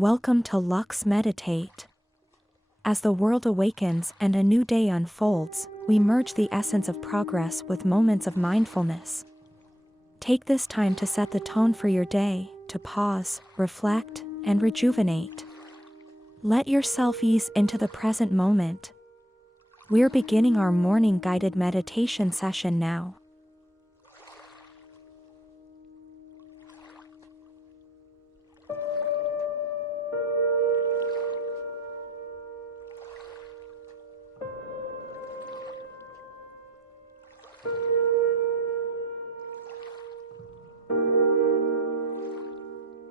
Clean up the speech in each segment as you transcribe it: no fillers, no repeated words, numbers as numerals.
Welcome to LuxMeditate. As the world awakens and a new day unfolds, we merge the essence of progress with moments of mindfulness. Take this time to set the tone for your day, to pause, reflect, and rejuvenate. Let yourself ease into the present moment. We're beginning our morning guided meditation session now.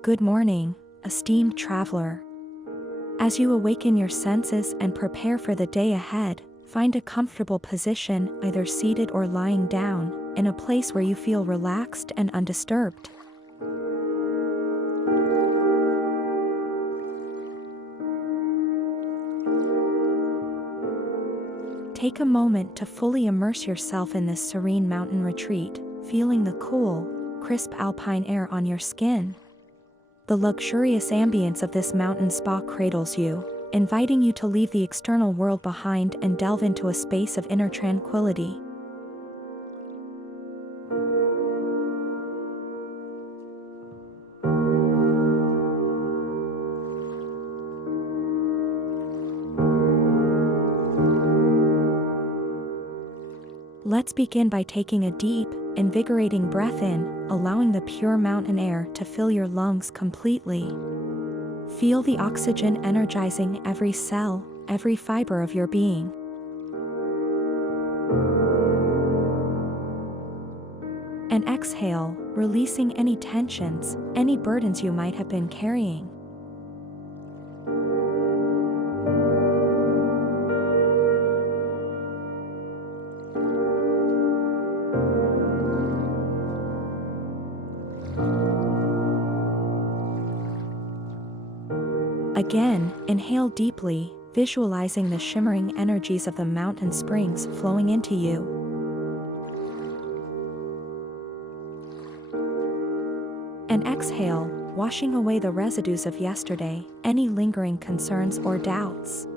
Good morning, esteemed traveler. As you awaken your senses and prepare for the day ahead, find a comfortable position, either seated or lying down, in a place where you feel relaxed and undisturbed. Take a moment to fully immerse yourself in this serene mountain retreat, feeling the cool, crisp alpine air on your skin. The luxurious ambience of this mountain spa cradles you, inviting you to leave the external world behind and delve into a space of inner tranquility. Let's begin by taking a deep, invigorating breath in, allowing the pure mountain air to fill your lungs completely. Feel the oxygen energizing every cell, every fiber of your being. And exhale, releasing any tensions, any burdens you might have been carrying. Again, inhale deeply, visualizing the shimmering energies of the mountain springs flowing into you. And exhale, washing away the residues of yesterday, any lingering concerns or doubts.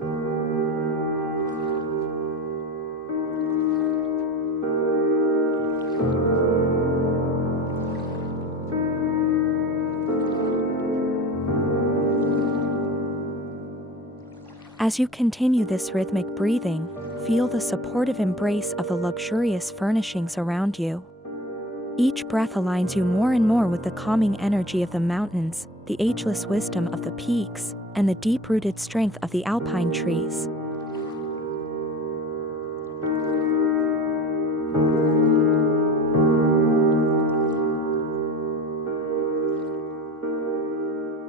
As you continue this rhythmic breathing, feel the supportive embrace of the luxurious furnishings around you. Each breath aligns you more and more with the calming energy of the mountains, the ageless wisdom of the peaks, and the deep-rooted strength of the alpine trees.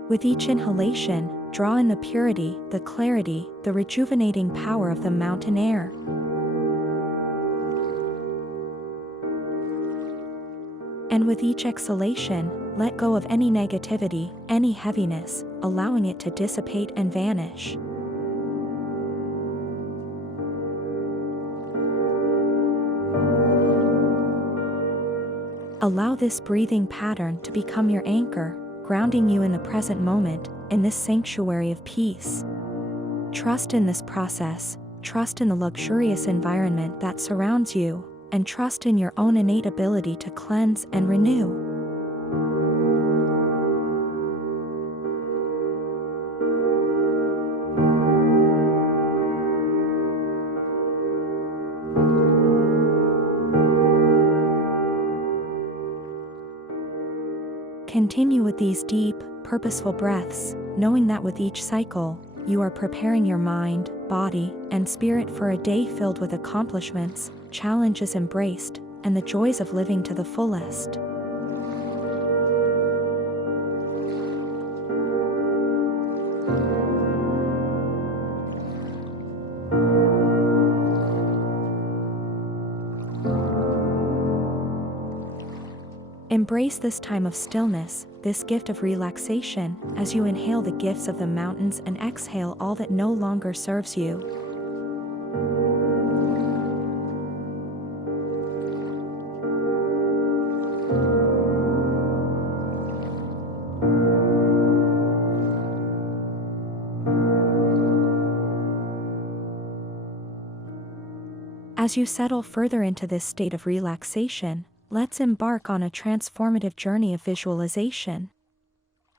With each inhalation, draw in the purity, the clarity, the rejuvenating power of the mountain air. And with each exhalation, let go of any negativity, any heaviness, allowing it to dissipate and vanish. Allow this breathing pattern to become your anchor, grounding you in the present moment, in this sanctuary of peace. Trust in this process, trust in the luxurious environment that surrounds you, and trust in your own innate ability to cleanse and renew. Continue with these deep, purposeful breaths, knowing that with each cycle, you are preparing your mind, body, and spirit for a day filled with accomplishments, challenges embraced, and the joys of living to the fullest. Embrace this time of stillness, this gift of relaxation, as you inhale the gifts of the mountains and exhale all that no longer serves you. As you settle further into this state of relaxation, let's embark on a transformative journey of visualization.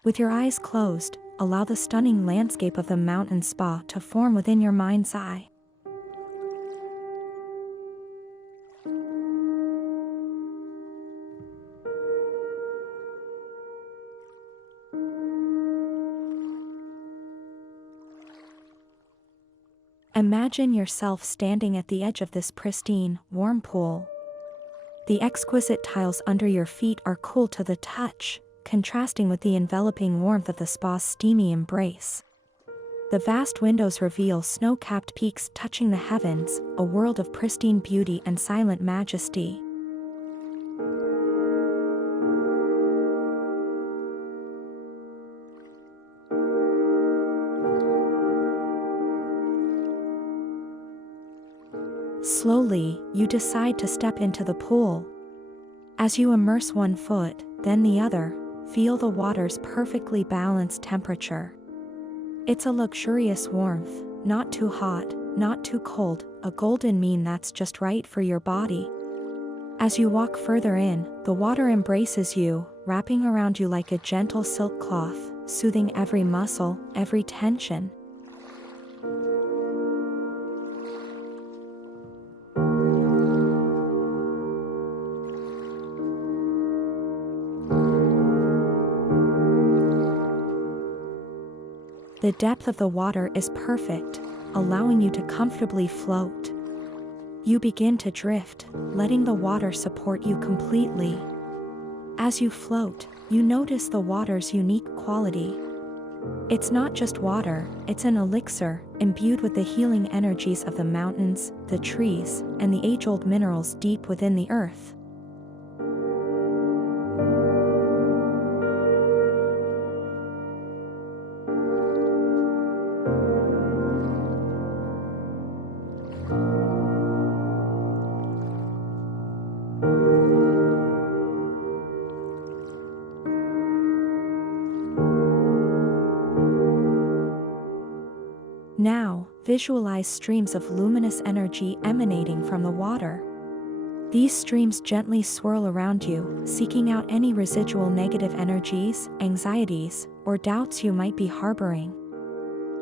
With your eyes closed, allow the stunning landscape of the mountain spa to form within your mind's eye. Imagine yourself standing at the edge of this pristine, warm pool. The exquisite tiles under your feet are cool to the touch, contrasting with the enveloping warmth of the spa's steamy embrace. The vast windows reveal snow-capped peaks touching the heavens, a world of pristine beauty and silent majesty. Slowly, you decide to step into the pool. As you immerse one foot, then the other, feel the water's perfectly balanced temperature. It's a luxurious warmth, not too hot, not too cold, a golden mean that's just right for your body. As you walk further in, the water embraces you, wrapping around you like a gentle silk cloth, soothing every muscle, every tension. The depth of the water is perfect, allowing you to comfortably float. You begin to drift, letting the water support you completely. As you float, you notice the water's unique quality. It's not just water, it's an elixir, imbued with the healing energies of the mountains, the trees, and the age-old minerals deep within the earth. Now, visualize streams of luminous energy emanating from the water. These streams gently swirl around you, seeking out any residual negative energies, anxieties, or doubts you might be harboring.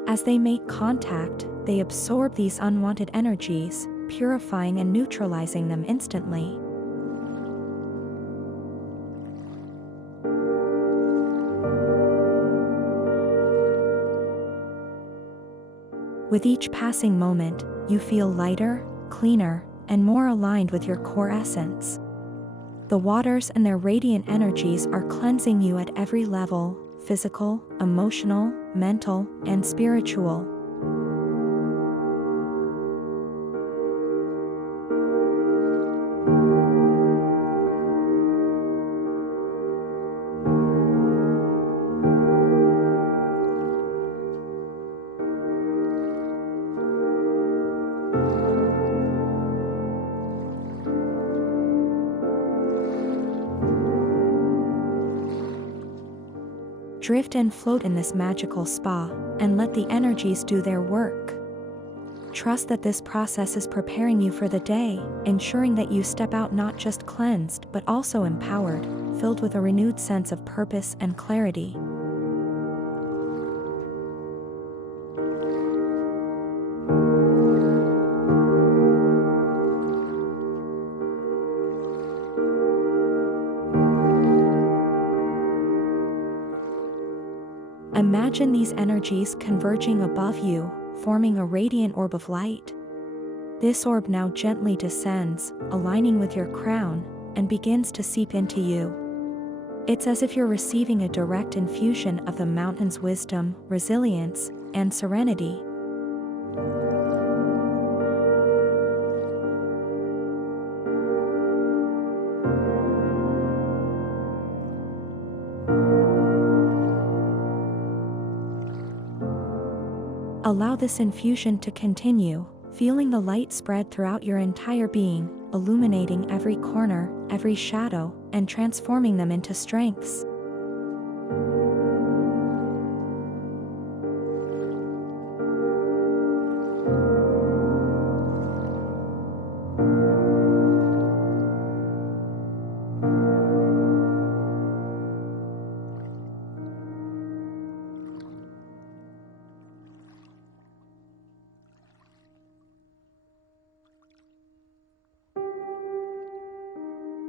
As they make contact, they absorb these unwanted energies, purifying and neutralizing them instantly. With each passing moment, you feel lighter, cleaner, and more aligned with your core essence. The waters and their radiant energies are cleansing you at every level: physical, emotional, mental, and spiritual. Drift and float in this magical spa, and let the energies do their work. Trust that this process is preparing you for the day, ensuring that you step out not just cleansed but also empowered, filled with a renewed sense of purpose and clarity. Imagine these energies converging above you, forming a radiant orb of light. This orb now gently descends, aligning with your crown, and begins to seep into you. It's as if you're receiving a direct infusion of the mountain's wisdom, resilience, and serenity. Allow this infusion to continue, feeling the light spread throughout your entire being, illuminating every corner, every shadow, and transforming them into strengths.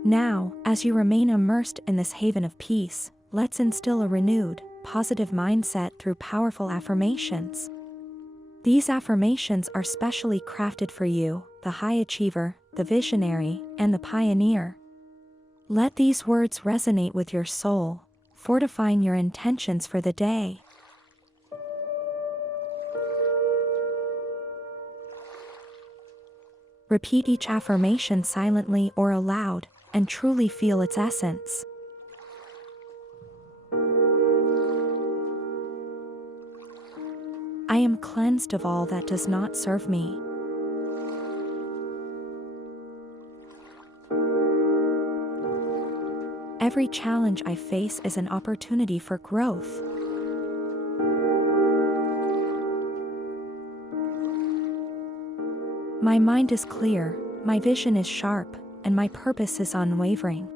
Now, as you remain immersed in this haven of peace, let's instill a renewed, positive mindset through powerful affirmations. These affirmations are specially crafted for you, the high achiever, the visionary, and the pioneer. Let these words resonate with your soul, fortifying your intentions for the day. Repeat each affirmation silently or aloud, and truly feel its essence. I am cleansed of all that does not serve me. Every challenge I face is an opportunity for growth. My mind is clear, my vision is sharp, and my purpose is unwavering.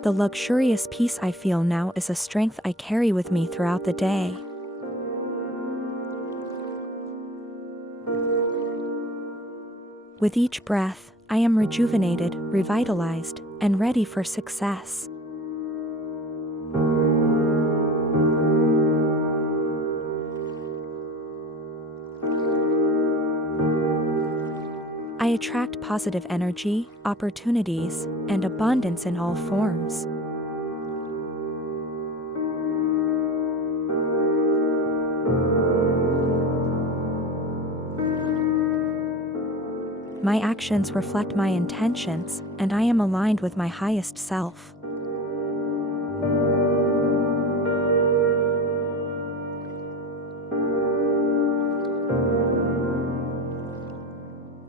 The luxurious peace I feel now is a strength I carry with me throughout the day. With each breath, I am rejuvenated, revitalized, and ready for success. I attract positive energy, opportunities, and abundance in all forms. My actions reflect my intentions, and I am aligned with my highest self.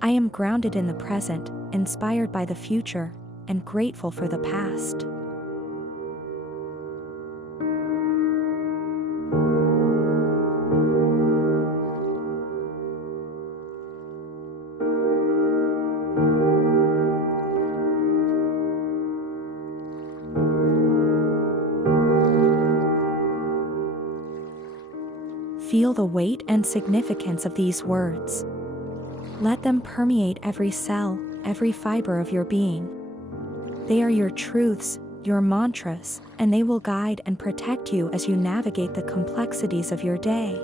I am grounded in the present, inspired by the future, and grateful for the past. Feel the weight and significance of these words. Let them permeate every cell, every fiber of your being. They are your truths, your mantras, and they will guide and protect you as you navigate the complexities of your day.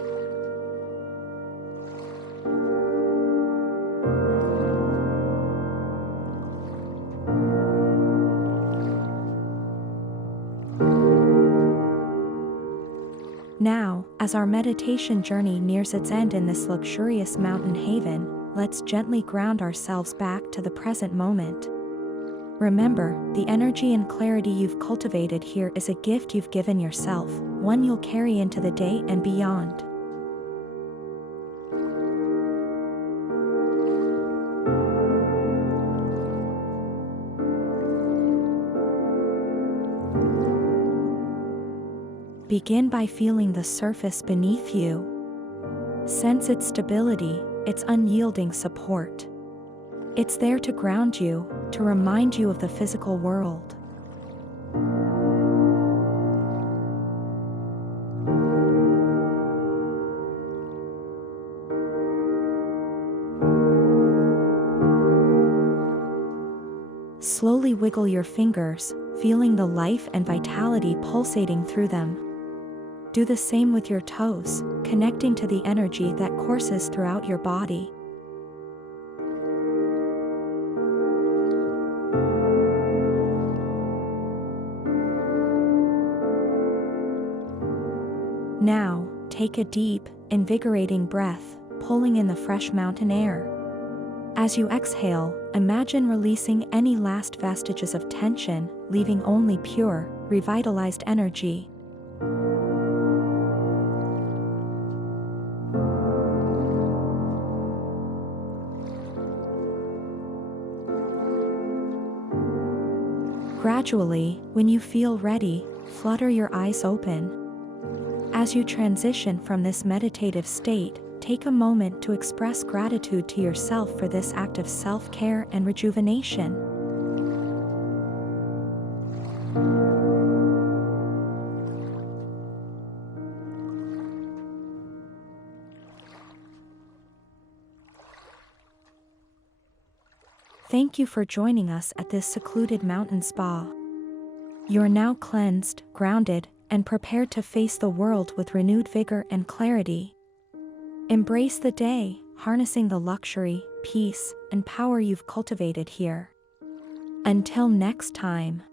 Now, as our meditation journey nears its end in this luxurious mountain haven, let's gently ground ourselves back to the present moment. Remember, the energy and clarity you've cultivated here is a gift you've given yourself, one you'll carry into the day and beyond. Begin by feeling the surface beneath you. Sense its stability, its unyielding support. It's there to ground you, to remind you of the physical world. Slowly wiggle your fingers, feeling the life and vitality pulsating through them. Do the same with your toes, connecting to the energy that courses throughout your body. Now, take a deep, invigorating breath, pulling in the fresh mountain air. As you exhale, imagine releasing any last vestiges of tension, leaving only pure, revitalized energy. Gradually, when you feel ready, flutter your eyes open. As you transition from this meditative state, take a moment to express gratitude to yourself for this act of self-care and rejuvenation. Thank you for joining us at this secluded mountain spa. You're now cleansed, grounded, and prepared to face the world with renewed vigor and clarity. Embrace the day, harnessing the luxury, peace, and power you've cultivated here. Until next time.